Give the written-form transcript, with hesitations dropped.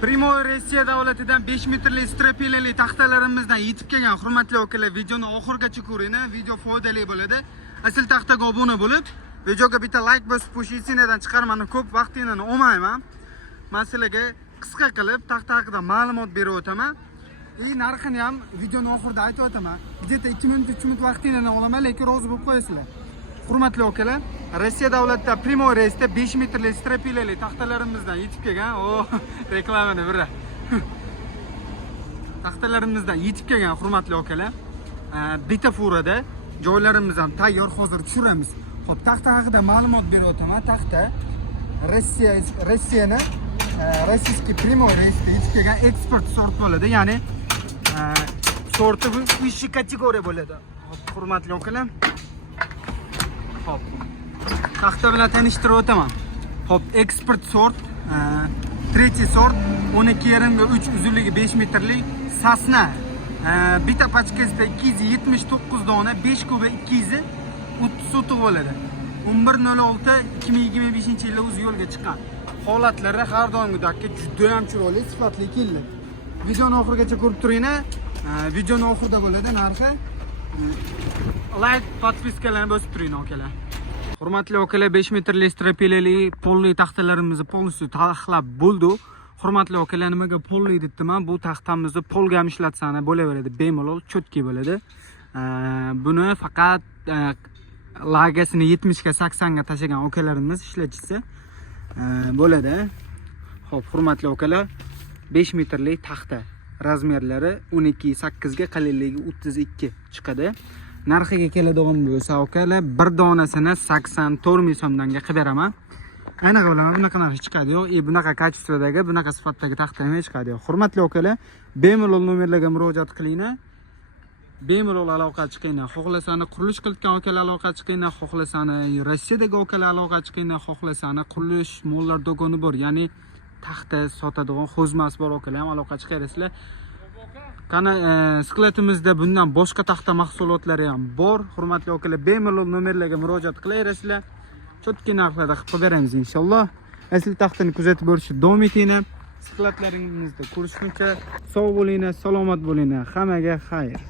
Primoy Rossiya davlatidan 5 metrli strapelali taxtalarimizdan yetib kelgan hurmatli akalar, videoni oxirigacha ko'ring. Video foydali bo'ladi. Asl taxtaga obuna bo'lib, videoga bitta like bosib qo'shingizdan chiqarmani ko'p vaqtingizni olmayman. Men sizlarga qisqa qilib taxta haqida ma'lumot berib o'taman. Narxini ham videoni oxirida aytib o'taman. Где-то 2 minut 3 minut vaqtingizni olaman, lekin rozi bo'lib qo'yasizlar. Hurmatli akalar, Rossiya davlatida Primoy Rossiyada 5 metrli strapelali taxtalarimizdan yetib kelgan. Reklamani bira. Taxtalarimizdan yetib kelgan hurmatli akalar. Bitta furada joylarimiz ham tayyor, hozir tushiramiz. Xo'p, taxta haqida ma'lumot berib o'taman. Taxta Rossiyani rossiyskiy Primoy Rossiyada yetib kelgan eksport sort bo'ladi. Ya'ni sorti vishi kategoriya bo'ladi. Hurmatli akalar. Hop. Taxta bilan tanishtirib o'taman. Hop, eksport sort, 3 sort, 12,5 ga 3 uzunligi 5 metrlik sasna. Bitta pachkasida 279 dona, 5 kuba 230 sotib bo'ladi. 11.06.2025-yilda o'z yo'lga chiqqan. Holatlari har doimgidek juda ham chiroyli, sifatli keldi. Videoni oxirigacha ko'rib turinglar. Videoni oxirida bo'ladi narxi. Like, podpiskalarni bosib turing akalar. Hurmatli akalar, 5 metrli strapelali polli taxtalarimizni polisi taxlab bo'ldi. Hurmatli akalar, nimaga polli deyapman? Bu taxtamizni polga ham ishlatsani bo'laveradi, bemalol, cho'tki bo'ladi. Buni faqat lagasini 70 ga 80 ga tashagan akalarimiz ishlatishsa bo'ladi. Xo'p, hurmatli akalar, 5 metrli taxta. Razmerlari 12.8 ga, qalinligi 32 chiqadi. Narxiga keladigan bo'lsa, akalar, bir donasini 84 ming so'mdanga qilib beraman. Aniq bilaman, bunaqa narx chiqadi yo'q, bunaqa kачестводagi, bunaqa sifatdagi taxta ham chiqadi yo'q. Hurmatli akalar, bemalol nomerlarga murojaat qilinglar. Bemalol aloqa chiqinglar. Xohlasani qurilish qilayotgan akalar aloqa chiqinglar, xohlasani Rossiyadagi akalar aloqa chiqinglar, xohlasani qurilish mollar do'koni bor, ya'ni taxta sotadigan xozmas bor akalar ham aloqa chiqarasizlar. Qani sklatimizda bundan boshqa taxta mahsulotlari ham bor. Hurmatli akalar, bemalol nomerlarga murojaat qilaverasizlar. Cho'tki narxlarda qilib beramiz inshaalloh. Asl taxtani kuzatib borishni davom etinglar. Sklatlaringizda ko'rishguncha sog' bo'linglar, salomat bo'linglar. Hammaga xayr.